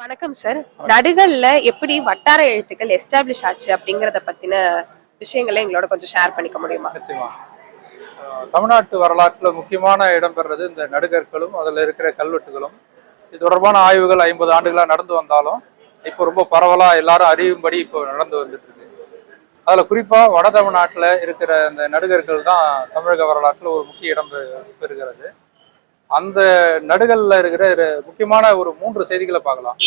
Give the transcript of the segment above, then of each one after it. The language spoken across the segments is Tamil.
வணக்கம் சார் நடுகல்ல எப்படி வட்டார எழுத்துக்கள் எஸ்டாப்ளிஷ் ஆச்சு அப்படிங்கறத பத்தின விஷயங்களை எங்களோட கொஞ்சம் ஷேர் பண்ணிக்க முடியுமா? நிச்சயமா. தமிழ்நாட்டு வரலாற்றில் முக்கியமான இடம் பெறுறது இந்த நடுகற்களும் அதில் இருக்கிற கல்வெட்டுகளும். இது தொடர்பான ஆய்வுகள் ஐம்பது ஆண்டுகளாக நடந்து வந்தாலும் இப்போ ரொம்ப பரவலாக எல்லாரும் அறியும்படி இப்போ நடந்து வந்துட்டு இருக்கு அதில் குறிப்பாக வட தமிழ்நாட்டில் இருக்கிற இந்த நடுகர்கள் தான் தமிழக வரலாற்றில் ஒரு முக்கிய இடம் பெறுகிறது. அந்த நடுகல்ல இருக்கிற முக்கியமான ஒரு மூன்று செய்திகளை பார்க்கலாம்.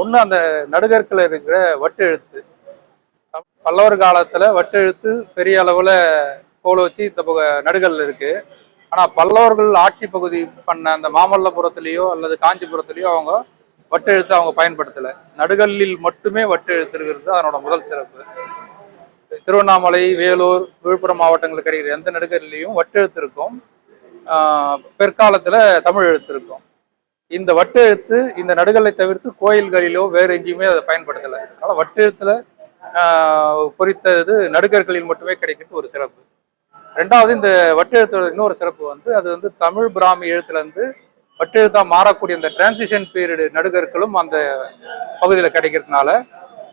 ஒன்று அந்த நடுகற்கில் இருக்கிற வட்டெழுத்து பல்லவர் காலத்துல வட்டெழுத்து பெரிய அளவுல கோல வச்சு இந்த பக்க நடுகல்ல இருக்கு. ஆனா பல்லவர்கள் ஆட்சி பகுதி பண்ண அந்த மாமல்லபுரத்திலேயோ அல்லது காஞ்சிபுரத்திலேயோ அவங்க வட்டெழுத்து அவங்க பயன்படுத்தல. நடுகல்லில் மட்டுமே வட்டெழுத்து இருக்கிறது அதனோட முதல் சிறப்பு. திருவண்ணாமலை வேலூர் விழுப்புரம் மாவட்டங்களுக்கு கிடைக்கிற எந்த நடுகல்லையும் வட்டெழுத்து இருக்கும். பிற்காலத்தில் தமிழ் எழுத்து இருக்கும் இந்த வட்டெழுத்து இந்த நடுகளை தவிர்த்து கோயில்களிலோ வேறு எங்கேயுமே அதை பயன்படுத்தலை. அதனால வட்டெழுத்துல குறித்த பொறித்தது நடுகர்களில் மட்டுமே கிடைக்கிறது ஒரு சிறப்பு. ரெண்டாவது இந்த வட்டெழுத்தோட இன்னொரு சிறப்பு வந்து அது வந்து தமிழ் பிராமி எழுத்துலேருந்து வட்டு எழுத்தாக மாறக்கூடிய இந்த டிரான்சிஷன் பீரியடு நடுகர்களும் அந்த பகுதியில் கிடைக்கிறதுனால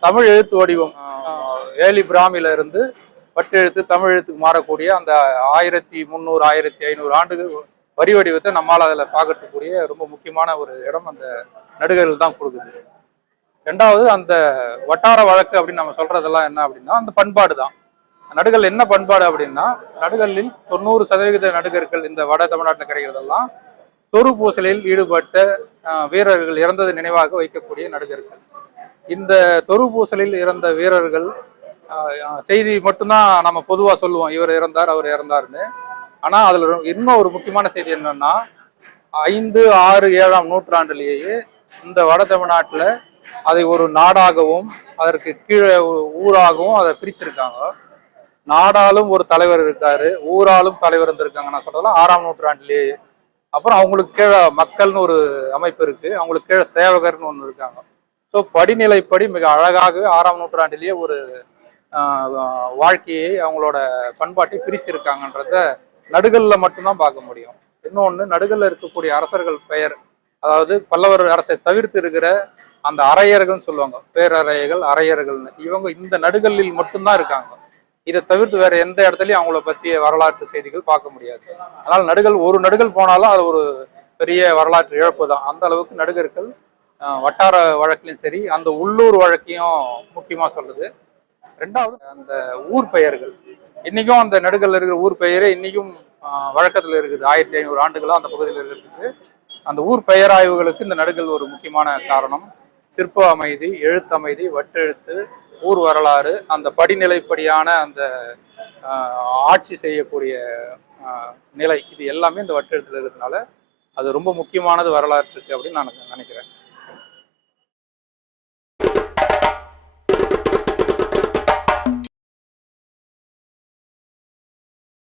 தமிழ் எழுத்து வடிவம் ஏலி பிராமியில இருந்து வட்டெழுத்து தமிழ் எழுத்துக்கு மாறக்கூடிய அந்த ஆயிரத்தி முந்நூறு ஆயிரத்தி ஐநூறு ஆண்டுகள் வரி வடிவத்தை நம்மால் அதில் பார்க்கறதுக்குரிய ரொம்ப முக்கியமான ஒரு இடம் அந்த நடுகர்கள் தான் கொடுக்குது. ரெண்டாவது அந்த வட்டார வழக்கு அப்படின்னு நம்ம சொல்றதெல்லாம் என்ன அப்படின்னா அந்த பண்பாடு தான். நடுகள் என்ன பண்பாடு அப்படின்னா நடுகல்லில் தொண்ணூறு சதவிகித நடுகர்கள் இந்த வட தமிழ்நாட்டில் கிடைக்கிறதெல்லாம் தொரு பூசலில் ஈடுபட்ட வீரர்கள் இறந்தது நினைவாக வைக்கக்கூடிய நடுகர்கள். இந்த தொரு பூசலில் இறந்த வீரர்கள் செய்தி மட்டும்தான் நம்ம பொதுவாக சொல்லுவோம். இவர் இறந்தார் அவர் இறந்தார்னு ஆனால் அதில் இன்னும் ஒரு முக்கியமான செய்தி என்னன்னா ஐந்து ஆறு ஏழாம் நூற்றாண்டிலேயே இந்த வட தமிழ்நாட்டில் அதை ஒரு நாடாகவும் அதற்கு கீழே ஊராகவும் அதை பிரிச்சிருக்காங்க. நாடாலும் ஒரு தலைவர் இருக்காரு ஊராலும் தலைவர் இருந்திருக்காங்க. நான் சொல்றதெல்லாம் ஆறாம் நூற்றாண்டிலேயே. அப்புறம் அவங்களுக்கு கீழே மக்கள்னு ஒரு அமைப்பு இருக்கு. அவங்களுக்கு கீழே சேவகர்னு ஒன்று இருக்காங்க. ஸோ படிநிலைப்படி மிக அழகாக ஆறாம் நூற்றாண்டிலேயே ஒரு வாழ்க்கையை அவங்களோட பண்பாட்டை பிரிச்சிருக்காங்கன்றத நடுகல்ல மட்டும்தான் பார்க்க முடியும். இன்னொன்று நடுகல்ல இருக்கக்கூடிய அரசர்கள் பெயர் அதாவது பல்லவர் அரசை தவிர்த்து இருக்கிற அந்த அரையர்கள்னு சொல்லுவாங்க. பேரறையர்கள் அரையர்கள்னு. இவங்க இந்த நடுகல்லில் மட்டும்தான் இருக்காங்க. இதை தவிர்த்து வேற எந்த இடத்துலையும் அவங்கள பற்றிய வரலாற்று செய்திகள் பார்க்க முடியாது. அதனால் நடுகள் ஒரு நடுகள் போனாலும் அது ஒரு பெரிய வரலாற்று இழப்பு தான். அந்த அளவுக்கு நடுகர்கள் வட்டார வழக்கிலும் சரி அந்த உள்ளூர் வழக்கையும் முக்கியமாக சொல்லுது. ரெண்டாவது அந்த ஊர் பெயர்கள். இன்னைக்கும் அந்த நடுக்கல்ல இருக்கிற ஊர் பெயரே இன்னைக்கும் வழக்கத்தில் இருக்குது. ஆயிரத்தி ஐநூறு ஆண்டுகளாக அந்த பகுதியில் இருக்கிறதுக்கு அந்த ஊர் பெயர் ஆய்வுகளுக்கு இந்த நடுகள் ஒரு முக்கியமான காரணம். சிற்ப அமைதி எழுத்தமைதி வட்டெழுத்து ஊர் வரலாறு அந்த படிநிலைப்படியான அந்த ஆட்சி செய்யக்கூடிய நிலை. இது எல்லாமே இந்த வட்டெழுத்துல இருக்கிறதுனால அது ரொம்ப முக்கியமானது வரலாற்றுக்கு அப்படின்னு நான் நினைக்கிறேன்.